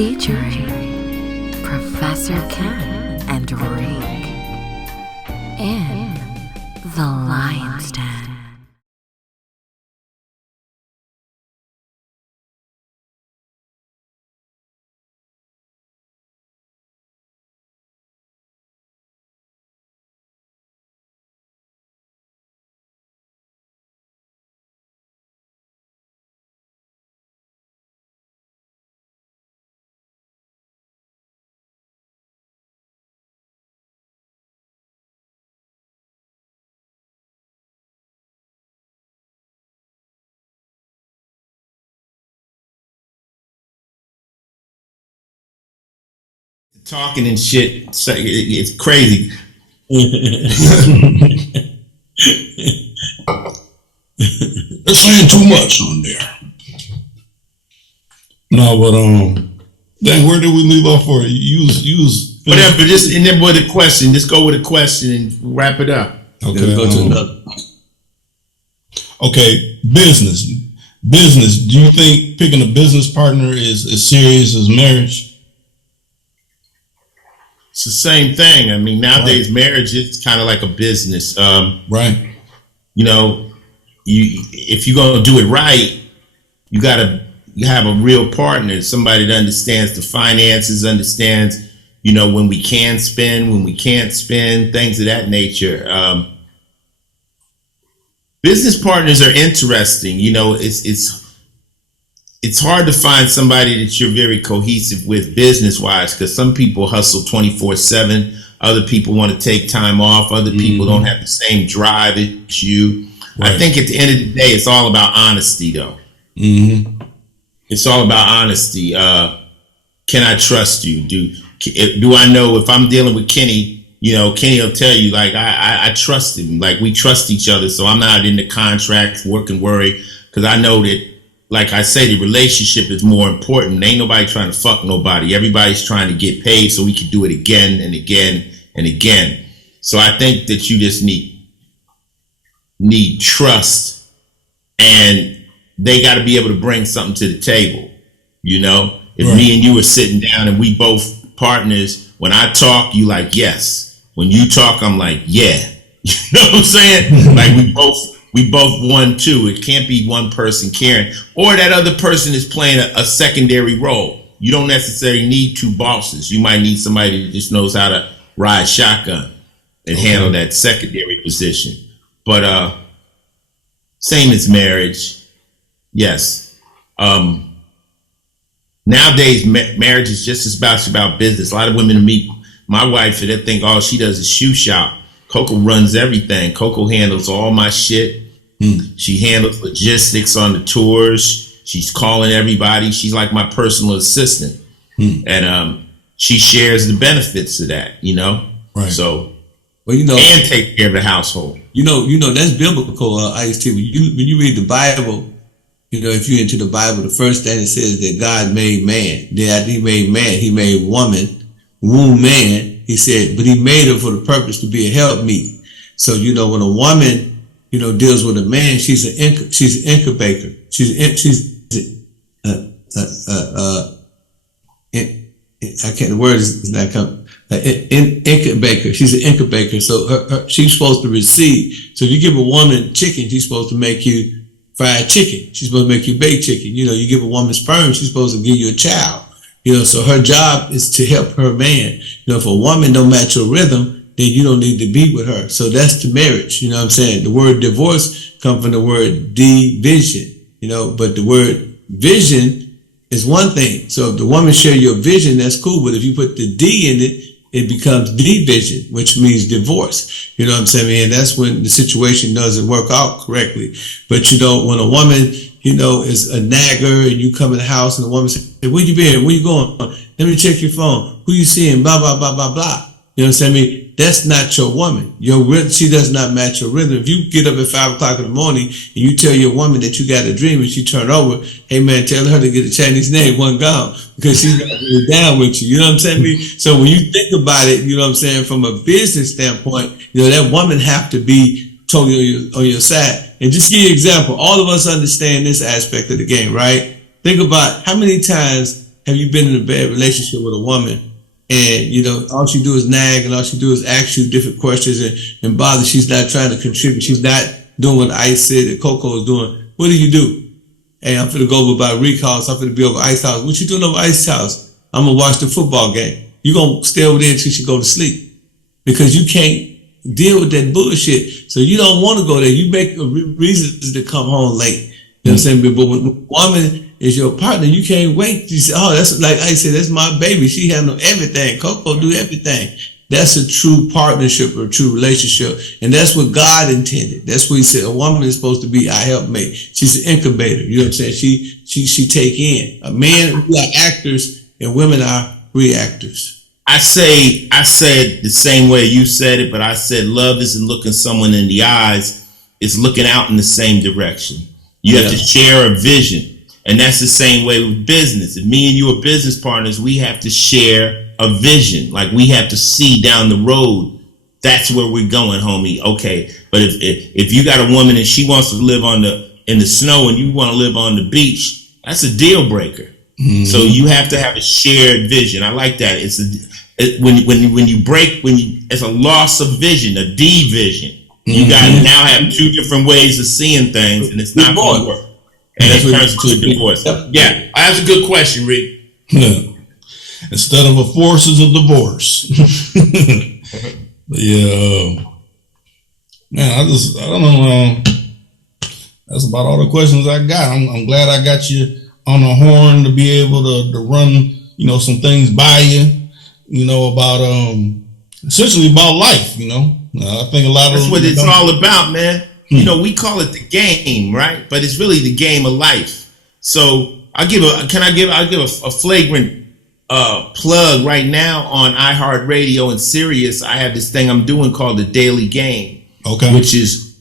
featuring Professor Ken and Reek in the Lion's Den. Talking and shit, it's crazy. They're saying too much on there. No, but dang, where did we leave off for? Use whatever. Just and then with a question. Just go with a question and wrap it up. Okay. Go to another. Okay, business. Do you think picking a business partner is as serious as marriage? It's the same thing. I mean, nowadays marriage is kind of like a business. Right. You know, if you're gonna do it right, you have a real partner, somebody that understands the finances, understands, you know, when we can spend, when we can't spend, things of that nature. Business partners are interesting. You know, it's hard to find somebody that you're very cohesive with business-wise, because some people hustle 24/7. Other people want to take time off. Other people don't have the same drive as you. Right. I think at the end of the day, it's all about honesty, though. It's all about honesty. Can I trust you? Do I know if I'm dealing with Kenny? You know, Kenny will tell you, like, I trust him. Like, we trust each other, so I'm not in the contract, work and worry, because I know that, like I say, the relationship is more important. Ain't nobody trying to fuck nobody. Everybody's trying to get paid so we can do it again and again and again. So I think that you just need trust, and they got to be able to bring something to the table. You know, if me and you are sitting down and we both partners, when I talk, you like, yes. When you talk, I'm like, yeah. You know what I'm saying? Like we both one, two. It can't be one person carrying, or that other person is playing a secondary role. You don't necessarily need two bosses. You might need somebody that just knows how to ride shotgun and handle that secondary position. But same as marriage. Yes. Nowadays, marriage is just as about business. A lot of women meet my wife, they think all she does is shoe shop. Coco runs everything. Coco handles all my shit. She handles logistics on the tours. She's calling everybody. She's like my personal assistant. And she shares the benefits of that, you know? Right. So, well, you know, and take care of the household. You know, that's biblical, Ice-T. When you read the Bible, you know, if you're into the Bible, the first thing it says that God made man. Then after he made man, he made woman, womb man. He said, but he made her for the purpose to be a helpmeet. So, you know, when a woman, you know, deals with a man, she's an incubator. The word is not coming. Incubator. She's an incubator. So she's supposed to receive. So if you give a woman chicken, she's supposed to make you fried chicken. She's supposed to make you baked chicken. You know, you give a woman sperm, she's supposed to give you a child. You know, so her job is to help her man. You know, if a woman don't match your rhythm, then you don't need to be with her. So that's the marriage. You know what I'm saying? The word divorce comes from the word division, you know, but the word vision is one thing. So if the woman share your vision, that's cool. But if you put the D in it, it becomes division, which means divorce. You know what I'm saying? And that's when the situation doesn't work out correctly. But, you know, when a woman, you know, is a nagger and you come in the house and the woman says, hey, where you been? Where you going? Let me check your phone. Who you seeing? Blah, blah, blah, blah, blah. You know what I'm saying? That's not your woman. She does not match your rhythm. If you get up at 5 o'clock in the morning and you tell your woman that you got a dream and she turned over, hey man, tell her to get a Chinese name, one gone, because she's not really down with you. You know what I'm saying? So when you think about it, you know what I'm saying, from a business standpoint, you know, that woman have to be totally on your side. And just give you an example, all of us understand this aspect of the game, right? Think about how many times have you been in a bad relationship with a woman and, you know, all she do is nag and all she do is ask you different questions and bother. She's not trying to contribute. She's not doing what Ice said that Coco is doing. What do you do? Hey, I'm finna go over by Reek house. I'm finna be over Ice house. What you doing over Ice house? I'm gonna watch the football game. You gonna stay over there until she go to sleep because you can't deal with that bullshit. So you don't want to go there. You make reasons to come home late. You know what I'm saying? But when a woman is your partner, you can't wait. You say, oh, that's like I said, that's my baby. She handle everything. Coco do everything. That's a true partnership or a true relationship. And that's what God intended. That's what he said. A woman is supposed to be our helpmate. She's an incubator. You know what I'm saying? She take in. A man, we are actors and women are reactors. I said the same way you said it, but I said love isn't looking someone in the eyes. It's looking out in the same direction. You have to share a vision. And that's the same way with business. If me and you are business partners, we have to share a vision. Like we have to see down the road. That's where we're going, homie. Okay. But if you got a woman and she wants to live in the snow and you want to live on the beach, that's a deal breaker. Mm-hmm. So you have to have a shared vision. I like that. It's a loss of vision, a division. You got to now have two different ways of seeing things, and it's not going to work. And it turns into a divorce. Yeah, that's a good question, Rick. Instead of a force, is a divorce. Yeah, man, I don't know. That's about all the questions I got. I'm glad I got you on the horn to be able to run, you know, some things by you, you know, about essentially about life, you know. I think a lot of that's what it's all about, man. You know, we call it the game, right? But it's really the game of life. So I'll give a flagrant plug right now on iHeartRadio and Sirius. I have this thing I'm doing called The Daily Game, which is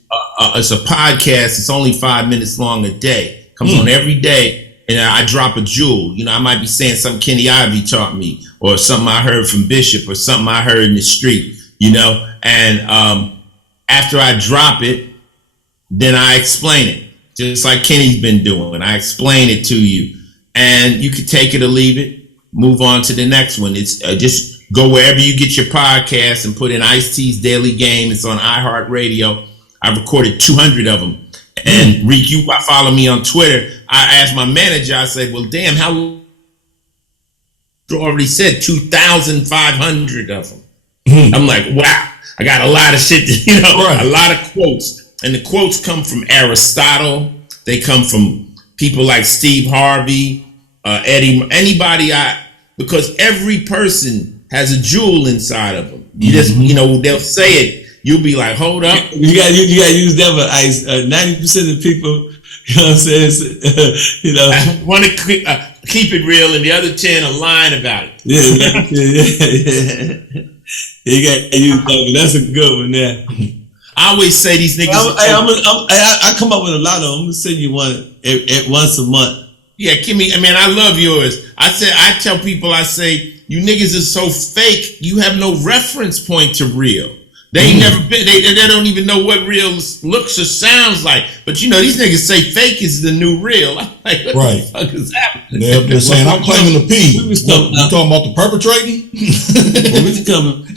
it's a podcast. It's only 5 minutes long a day. Comes on every day, and I drop a jewel. You know, I might be saying something Kenny Ivey taught me, or something I heard from Bishop, or something I heard in the street. You know, and after I drop it, then I explain it, just like Kenny's been doing. I explain it to you, and you can take it or leave it. Move on to the next one. It's just go wherever you get your podcast and put in Ice-T's Daily Game. It's on iHeartRadio. I recorded 200 of them. And Reek, you follow me on Twitter. I asked my manager, I said, well, damn, how you already said 2,500 of them. I'm like, wow, I got a lot of shit, a lot of quotes. And the quotes come from Aristotle. They come from people like Steve Harvey, anybody because every person has a jewel inside of them. You just, they'll say it. You'll be like, hold up. You got to use that for Ice. 90% of people, you know what I'm saying? I want to keep it real, and the other 10 are lying about it. Yeah. You got to use that. That's a good one there. I always say these niggas. I come up with a lot of them. I'm gonna send you one once a month. Yeah, Kimmy. I mean, I love yours. I tell people, I say, you niggas are so fake. You have no reference point to real. They ain't never been. They don't even know what real looks or sounds like. But these niggas say fake is the new real. I'm like, what the fuck is happening? They're up there saying, I'm claiming the P. You talking about the perpetrating? When we was coming,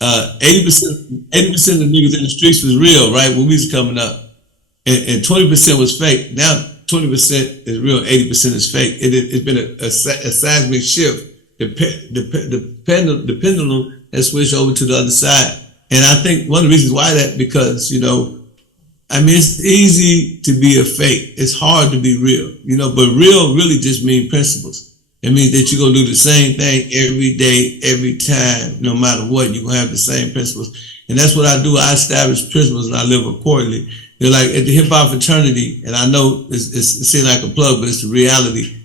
80% of the niggas in the streets was real, right? When we was coming up, and 20% was fake. Now 20% is real, 80% is fake. It's been a seismic shift. The pendulum has switched over to the other side, and I think one of the reasons why because it's easy to be a fake. It's hard to be real, But real really just means principles. It means that you're going to do the same thing every day, every time, no matter what. You're going to have the same principles. And that's what I do. I establish principles and I live accordingly. They're like at the hip hop fraternity, and I know it seems like a plug, but it's the reality.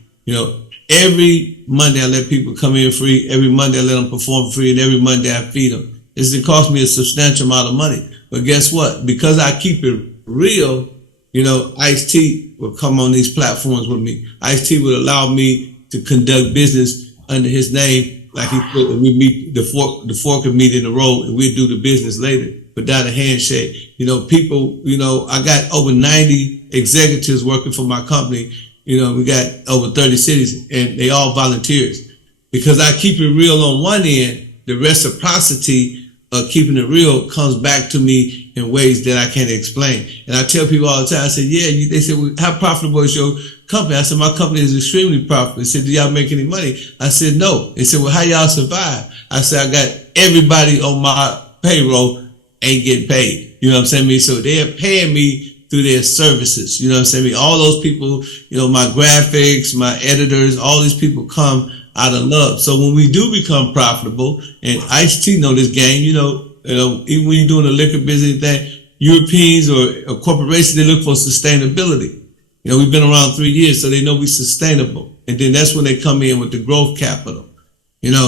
Every Monday I let people come in free. Every Monday I let them perform free. And every Monday I feed them. It costs me a substantial amount of money. But guess what? Because I keep it real, Ice-T will come on these platforms with me. Ice-T would allow me to conduct business under his name, like he put, we meet the fork and meet in the road, and we'll do the business later without a handshake. People, I got over 90 executives working for my company, We got over 30 cities, and they all volunteers. Because I keep it real on one end, the reciprocity of keeping it real comes back to me in ways that I can't explain. And I tell people all the time, I said, they said, well, how profitable is your company? I said, my company is extremely profitable. They said, do y'all make any money? I said, no. They said, well, how y'all survive? I said, I got everybody on my payroll ain't getting paid. You know what I'm saying? So they're paying me through their services. You know what I'm saying? All those people, my graphics, my editors, all these people come out of love. So when we do become profitable, and Ice-T know this game, even when you're doing a liquor business thing, Europeans or corporations, they look for sustainability. We've been around 3 years, so they know we're sustainable. And then that's when they come in with the growth capital.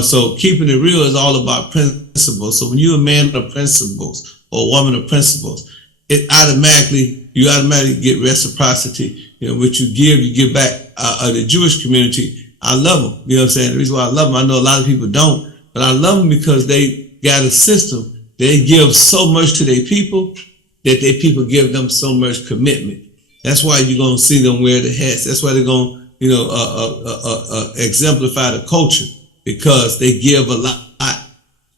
So keeping it real is all about principles. So when you're a man of principles or a woman of principles, you automatically get reciprocity. What you give back. The Jewish community, I love them. You know what I'm saying? The reason why I love them, I know a lot of people don't, but I love them because they got a system. They give so much to their people that their people give them so much commitment. That's why you're going to see them wear the hats. That's why they're going to, exemplify the culture, because they give a lot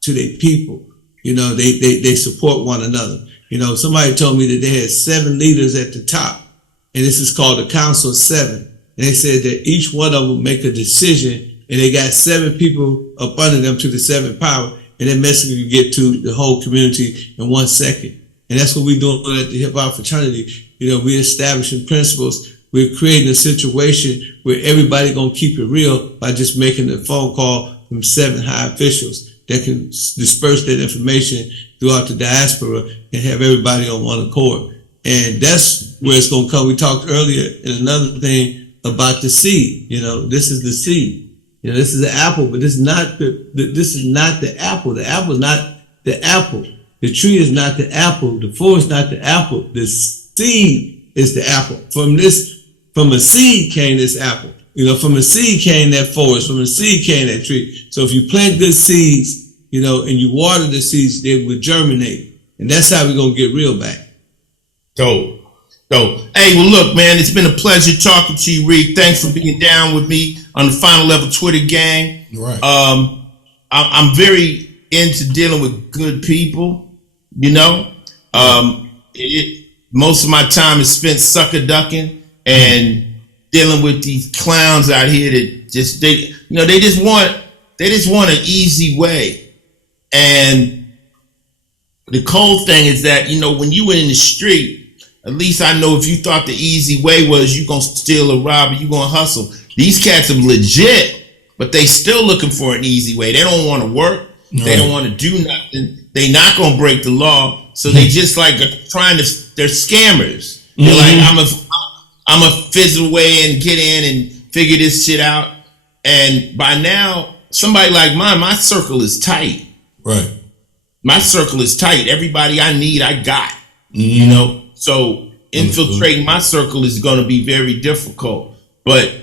to their people. They support one another. Somebody told me that they had 7 leaders at the top, and this is called the Council of 7. And they said that each one of them make a decision, and they got 7 people up under them to the 7th power, and that message you get to the whole community in 1 second. And that's what we're doing at the Hip Hop Fraternity. We're establishing principles. We're creating a situation where everybody gonna keep it real by just making a phone call from 7 high officials that can disperse that information throughout the diaspora and have everybody on one accord. And that's where it's gonna come. We talked earlier in another thing about the seed. This is the seed. This is the apple, but this is not the apple. The apple is not the apple. The tree is not the apple. The forest is not the apple. The seed is the apple. From a seed came this apple. From a seed came that forest. From a seed came that tree. So if you plant good seeds, and you water the seeds, they will germinate. And that's how we're going to get real back. Dope. Hey, well, look, man, it's been a pleasure talking to you, Reek. Thanks for being down with me on the Final Level Twitter gang. Right. I'm very into dealing with good people, most of my time is spent sucker ducking and dealing with these clowns out here that they just want an easy way. And the cold thing is that, when you were in the street, at least I know if you thought the easy way was you gonna steal or rob or you gonna hustle. These cats are legit, but they still looking for an easy way. They don't want to work. No. They don't want to do nothing. They not gonna break the law. So they just like they're scammers. Mm-hmm. They're like, I'm a fizzle away and get in and figure this shit out. And by now, somebody like mine, my circle is tight. Right. My circle is tight. Everybody I need, I got. Mm-hmm. So infiltrating my circle is going to be very difficult. But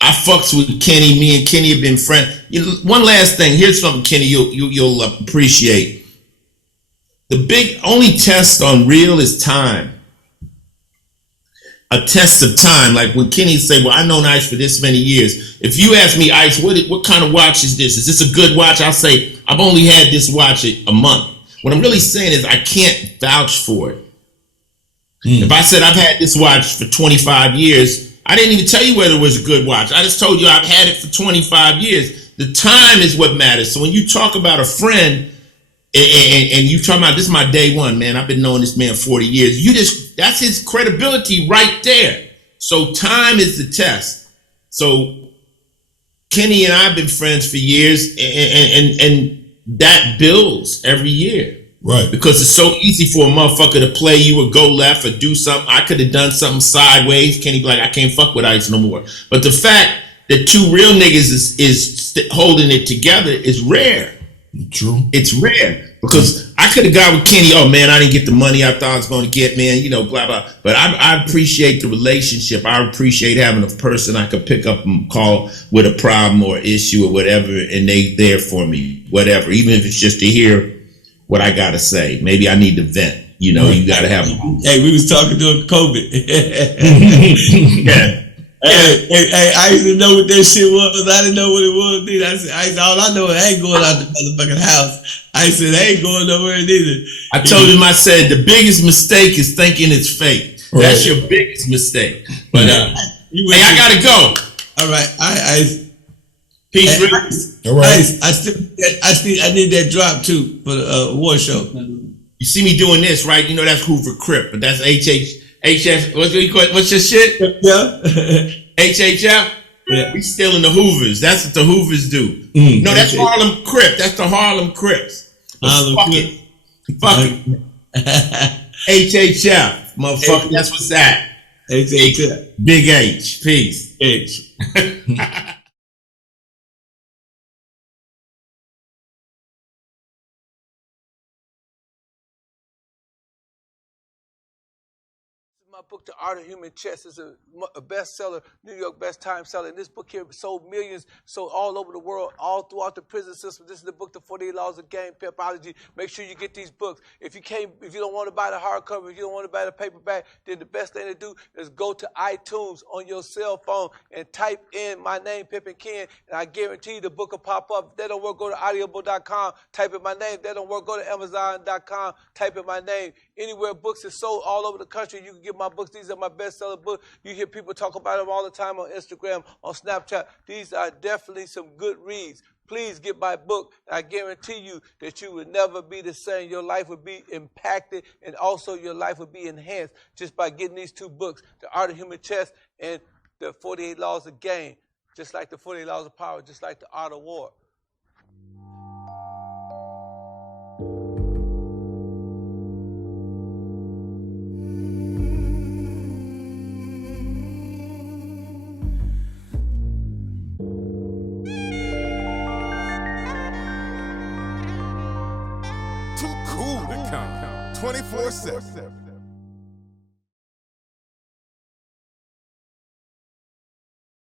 I fucks with Kenny. Me and Kenny have been friends. One last thing. Here's something, Kenny, you'll appreciate. The big only test on real is time. A test of time. Like when Kenny say, well, I've known Ice for this many years. If you ask me, Ice, what kind of watch is this? Is this a good watch? I'll say, I've only had this watch a month. What I'm really saying is I can't vouch for it. If I said I've had this watch for 25 years, I didn't even tell you whether it was a good watch. I just told you I've had it for 25 years. The time is what matters. So when you talk about a friend and you talk about this is my day one, man, I've been knowing this man 40 years. That's his credibility right there. So time is the test. So Kenny and I have been friends for years and that builds every year. Right. Because it's so easy for a motherfucker to play you or go left or do something. I could have done something sideways. Kenny be like, I can't fuck with Ice no more. But the fact that two real niggas is holding it together is rare. True. It's rare. Because I could have got with Kenny, oh man, I didn't get the money I thought I was going to get, man, blah, blah. But I appreciate the relationship. I appreciate having a person I could pick up and call with a problem or issue or whatever, and they there for me, whatever. Even if it's just to hear what I gotta say. Maybe I need to vent. You gotta have. Hey, we was talking during COVID. Yeah. Hey, I used to know what that shit was. I didn't know what it was neither. I said, all I know is I ain't going out the motherfucking house. I said, I ain't going nowhere neither. I told him, I said, the biggest mistake is thinking it's fake. Right. That's your biggest mistake. But hey, I gotta go. All right, Peace, Rick. All right. I need that drop too for the award show. You see me doing this, right? You know that's Hoover Crip, but that's HF. What's your shit? Yeah. HHF? Yeah. We still in the Hoovers. That's what the Hoovers do. No, that's Harlem Crip. That's the Harlem Crips. Fuck it. HHF, motherfucker. That's what's that. HHF. Big H. Peace. H. My book, The Art of Human Chess, is a bestseller, New York best time seller. And this book here sold millions, sold all over the world, all throughout the prison system. This is the book, The 48 Laws of Game Pimpology. Make sure you get these books. If you don't want to buy the hardcover, if you don't want to buy the paperback, then the best thing to do is go to iTunes on your cell phone and type in my name, Pimpin Ken, and I guarantee you the book will pop up. If that don't work, go to audible.com, type in my name. If that don't work, go to amazon.com, type in my name. Anywhere books is sold all over the country, you can get my books. These are my bestseller books. You hear people talk about them all the time on Instagram, on Snapchat. These are definitely some good reads. Please get my book. I guarantee you that you will never be the same. Your life will be impacted, and also your life will be enhanced just by getting these two books, The Art of Human Chess and The 48 Laws of Game. Just like the 48 Laws of Power, just like The Art of War. Too cool to count 24/7.